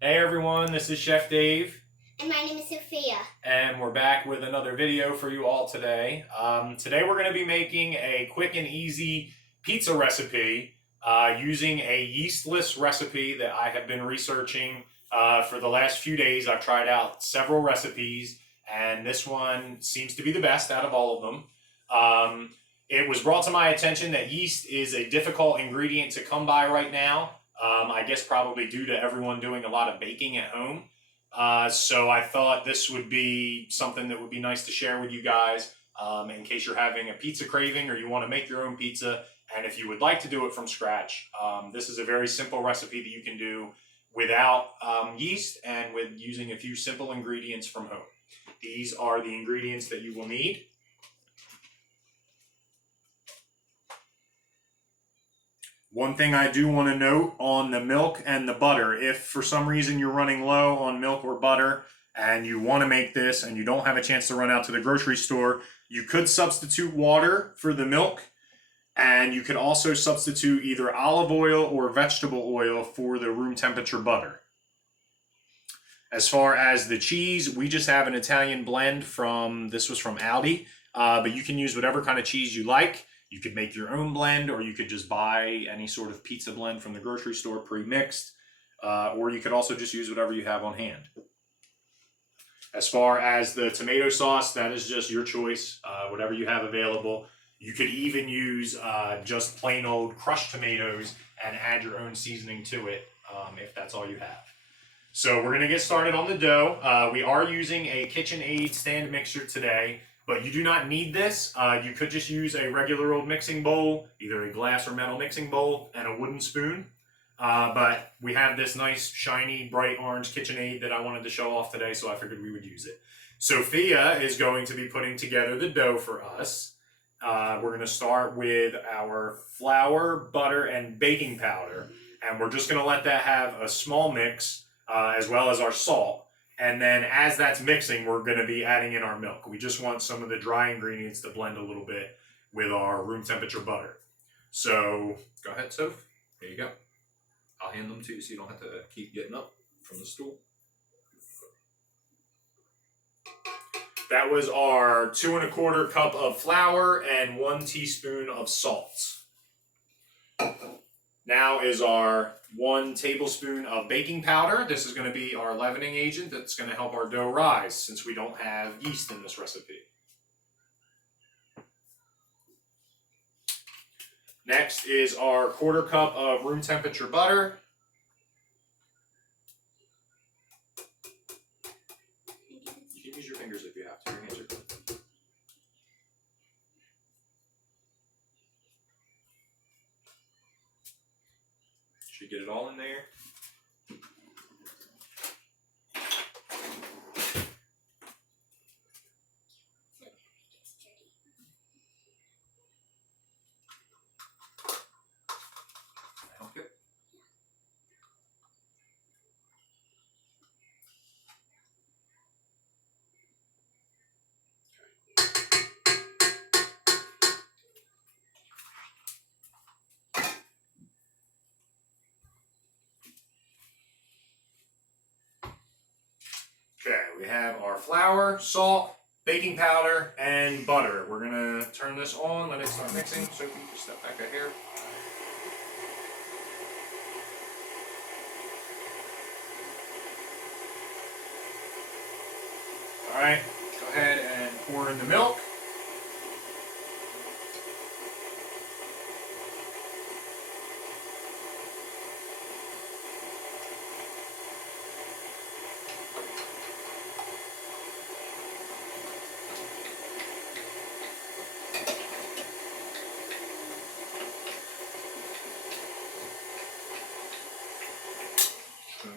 Hey everyone, this is Chef Dave. And my name is Sophia. And we're back with another video for you all today. Today we're going to be making a quick and easy pizza recipe using a yeastless recipe that I have been researching for the last few days. I've tried out several recipes, and this one seems to be the best out of all of them. It was brought to my attention that yeast is a difficult ingredient to come by right now. I guess probably due to everyone doing a lot of baking at home. So I thought this would be something that would be nice to share with you guys in case you're having a pizza craving or you want to make your own pizza. And if you would like to do it from scratch, this is a very simple recipe that you can do without yeast and with using a few simple ingredients from home. These are the ingredients that you will need. One thing I do want to note on the milk and the butter, if for some reason you're running low on milk or butter and you want to make this and you don't have a chance to run out to the grocery store, you could substitute water for the milk, and you could also substitute either olive oil or vegetable oil for the room temperature butter. As far as the cheese, we just have an Italian blend this was from Aldi, but you can use whatever kind of cheese you like. You could make your own blend, or you could just buy any sort of pizza blend from the grocery store pre-mixed, or you could also just use whatever you have on hand. As far as the tomato sauce, that is just your choice, whatever you have available. You could even use just plain old crushed tomatoes and add your own seasoning to it if that's all you have. So we're going to get started on the dough. We are using a KitchenAid stand mixer today. But you do not need this. You could just use a regular old mixing bowl, either a glass or metal mixing bowl, and a wooden spoon. But we have this nice, shiny, bright orange KitchenAid that I wanted to show off today, so I figured we would use it. Sophia is going to be putting together the dough for us. We're going to start with our flour, butter, and baking powder. And we're just going to let that have a small mix, as well as our salt. And then as that's mixing, we're going to be adding in our milk. We just want some of the dry ingredients to blend a little bit with our room temperature butter. So go ahead, Soph. There you go. I'll hand them to you so you don't have to keep getting up from the stool. That was our 2 1/4 cup of flour and 1 teaspoon of salt. Now is our 1 tablespoon of baking powder. This is going to be our leavening agent that's going to help our dough rise since we don't have yeast in this recipe. Next is our 1/4 cup of room temperature butter. You can use your fingers if you have to. Your hands are clean. Should get it all in there. Okay. Okay, we have our flour, salt, baking powder, and butter. We're going to turn this on, let it start mixing. Sophie, just step back a hair. All right, go ahead and pour in the milk.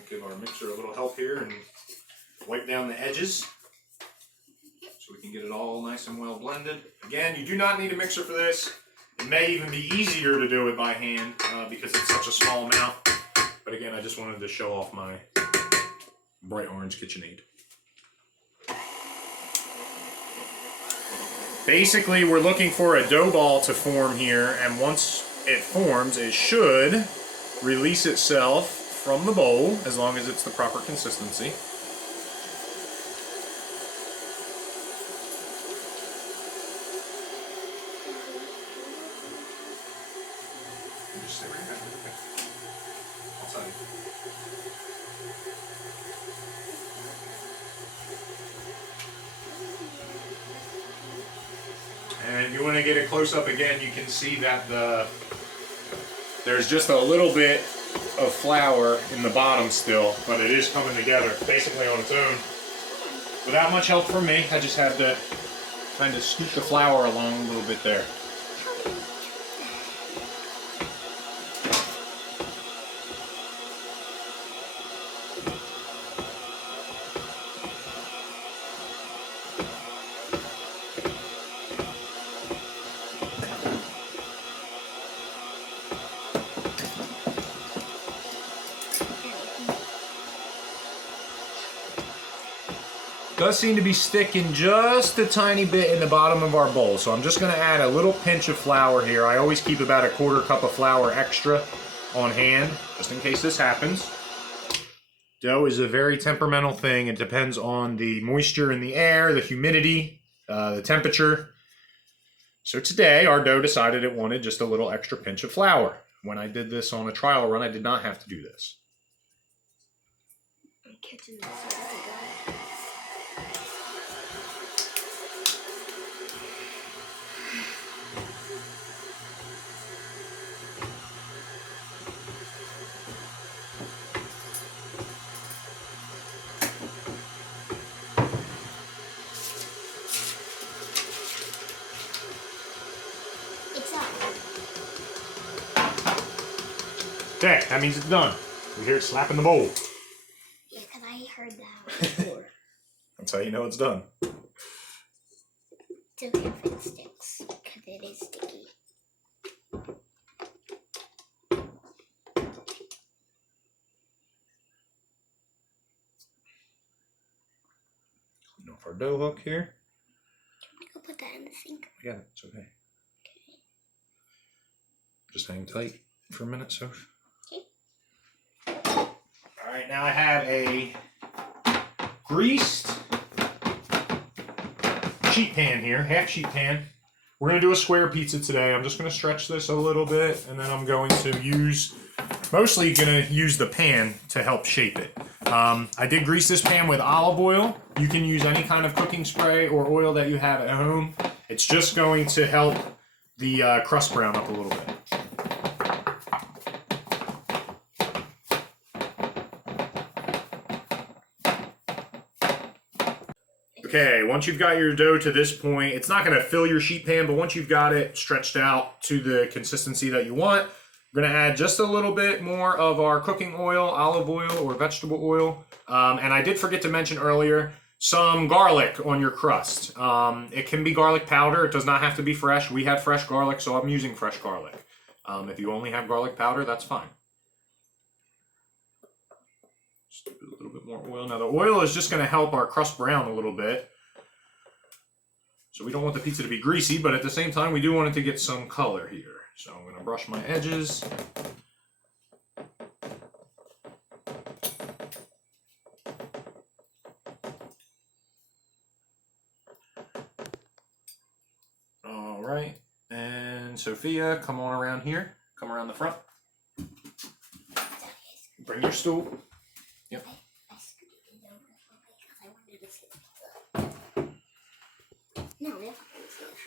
Give our mixer a little help here and wipe down the edges so we can get it all nice and well blended. Again, you do not need a mixer for this. It may even be easier to do it by hand because it's such a small amount. But again, I just wanted to show off my bright orange KitchenAid. Basically, we're looking for a dough ball to form here, and once it forms, it should release itself from the bowl, as long as it's the proper consistency. Just stay right there. Okay. I'll tell you. And you want to get it close up again, you can see that there's just a little bit of flour in the bottom still, but it is coming together basically on its own. Without much help from me, I just had to kind of scoop the flour along a little bit there. Does seem to be sticking just a tiny bit in the bottom of our bowl, so I'm just going to add a little pinch of flour here. I always keep about a quarter cup of flour extra on hand, just in case this happens. Dough is a very temperamental thing. It depends on the moisture in the air, the humidity, the temperature. So today, our dough decided it wanted just a little extra pinch of flour. When I did this on a trial run, I did not have to do this. Okay, that means it's done. We hear it slapping the bowl. Yeah, because I heard that before. That's how you know it's done. It's okay if it sticks, because it is sticky. Clean off our dough hook here. Go put that in the sink. Yeah, it's okay. Just hang tight for a minute, Soph. All right, now I have a greased sheet pan here, half sheet pan. We're gonna do a square pizza today. I'm just gonna stretch this a little bit, and then I'm going to mostly gonna use the pan to help shape it. I did grease this pan with olive oil. You can use any kind of cooking spray or oil that you have at home. It's just going to help the crust brown up a little bit. Okay, once you've got your dough to this point, it's not going to fill your sheet pan, but once you've got it stretched out to the consistency that you want, we're going to add just a little bit more of our cooking oil, olive oil, or vegetable oil. And I did forget to mention earlier, some garlic on your crust. It can be garlic powder. It does not have to be fresh. We had fresh garlic, so I'm using fresh garlic. If you only have garlic powder, that's fine. Just a little bit more oil. Now the oil is just going to help our crust brown a little bit. So we don't want the pizza to be greasy, but at the same time, we do want it to get some color here. So I'm going to brush my edges. All right. And Sophia, come on around here. Come around the front. Bring your stool. Yep.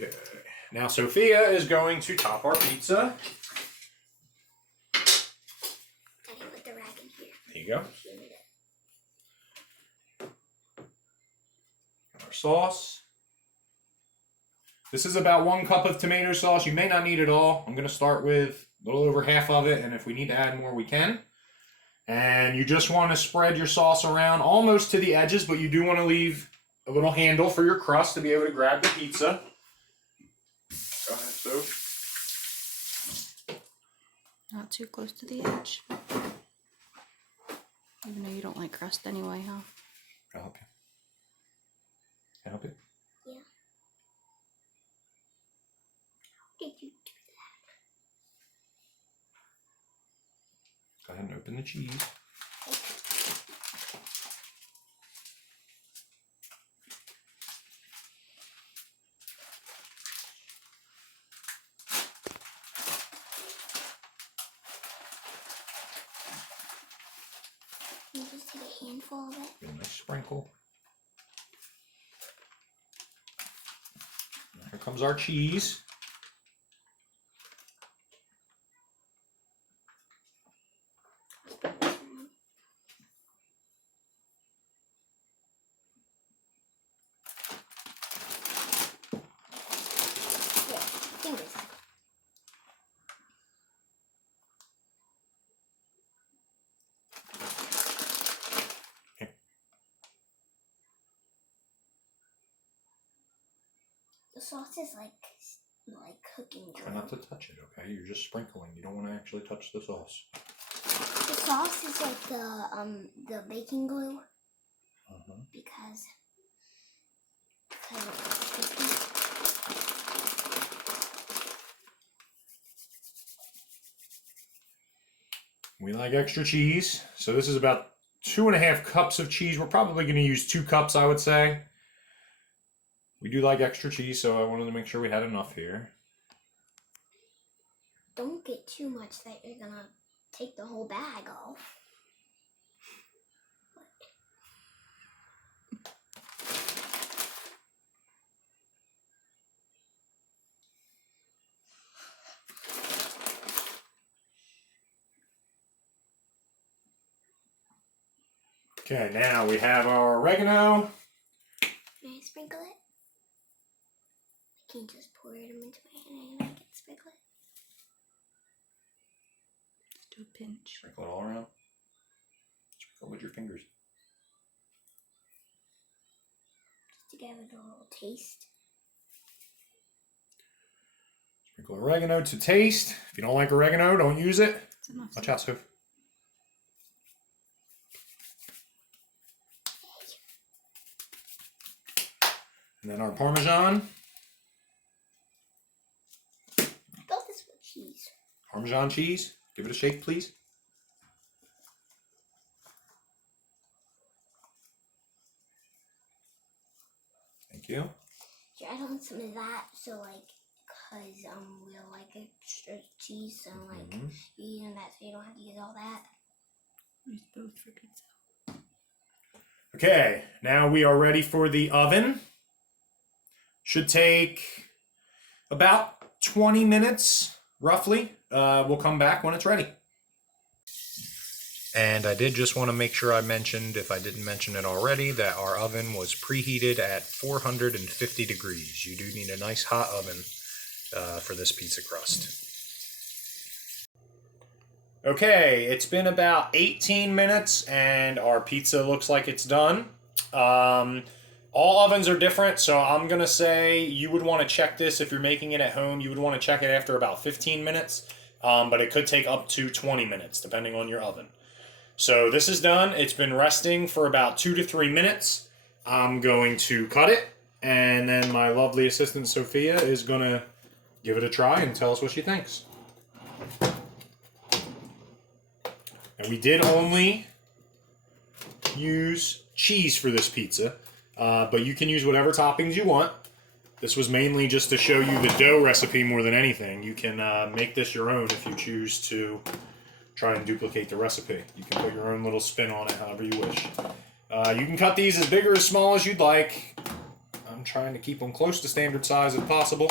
Okay. Now Sophia is going to top our pizza. Daddy, put the rag in here. There you go. Our sauce. This is about 1 cup of tomato sauce. You may not need it all. I'm going to start with a little over half of it, and if we need to add more, we can. And you just want to spread your sauce around almost to the edges, but you do want to leave a little handle for your crust to be able to grab the pizza. Go ahead, Soph. Not too close to the edge. Even though you don't like crust anyway, huh? I'll help you. Can I help you? Yeah. How did you do that? Go ahead and open the cheese. You just take a handful of it. Get a nice sprinkle. Here comes our cheese. Fingers. The sauce is like cooking. Try not to touch it, okay? You're just sprinkling. You don't want to actually touch the sauce. The sauce is like the baking glue because it's cooking. We like extra cheese, so this is about 2.5 cups of cheese. We're probably going to use 2 cups, I would say. We do like extra cheese, so I wanted to make sure we had enough here. Don't get too much that you're gonna take the whole bag off. Okay, now we have our oregano. May I sprinkle it? I can't just pour it into my hand and I can sprinkle it. Just do a pinch. Sprinkle it all around. Sprinkle with your fingers. Just to give it a little taste. Sprinkle oregano to taste. If you don't like oregano, don't use it. That's enough. Watch out, Soph. And then our Parmesan. Fill this with cheese. Parmesan cheese. Give it a shake, please. Thank you. I don't want some of that, so cause we like extra cheese, so you eating that, so you don't have to use all that. Use both for pizza. Okay, now we are ready for the oven. Should take about 20 minutes, roughly. We'll come back when it's ready. And I did just want to make sure I mentioned, if I didn't mention it already, that our oven was preheated at 450 degrees. You do need a nice hot oven for this pizza crust. Okay, it's been about 18 minutes and our pizza looks like it's done. All ovens are different, so I'm going to say you would want to check this if you're making it at home. You would want to check it after about 15 minutes, but it could take up to 20 minutes depending on your oven. So this is done. It's been resting for about 2 to 3 minutes. I'm going to cut it, and then my lovely assistant Sophia is going to give it a try and tell us what she thinks. And we did only use cheese for this pizza, but you can use whatever toppings you want. This was mainly just to show you the dough recipe more than anything. You can make this your own if you choose to try and duplicate the recipe. You can put your own little spin on it however you wish. You can cut these as big or as small as you'd like. I'm trying to keep them close to standard size if possible.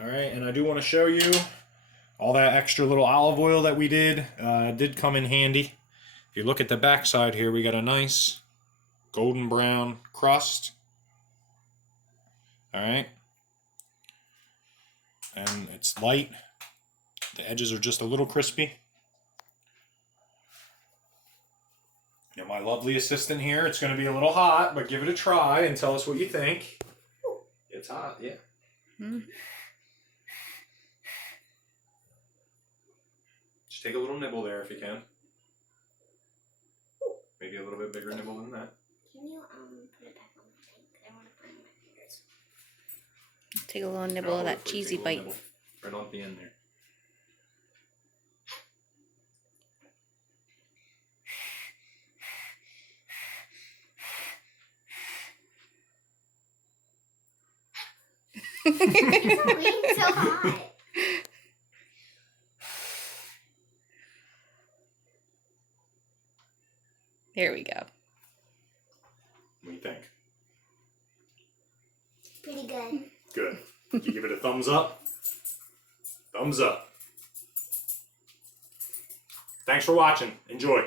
Alright, and I do want to show you all that extra little olive oil that we did come in handy. If you look at the back side here, we got a nice golden brown crust. Alright. And it's light. The edges are just a little crispy. Now my lovely assistant here, it's going to be a little hot, but give it a try and tell us what you think. It's hot, yeah. Just take a little nibble there if you can. Maybe a little bit bigger nibble than that. Can you put it back on the thing? I want to burn my fingers. Take a little nibble of that cheesy bite. Nibble. Right on the end there. It's being so hot. Here we go. What do you think? Pretty good. Good. You give it a thumbs up? Thumbs up. Thanks for watching. Enjoy.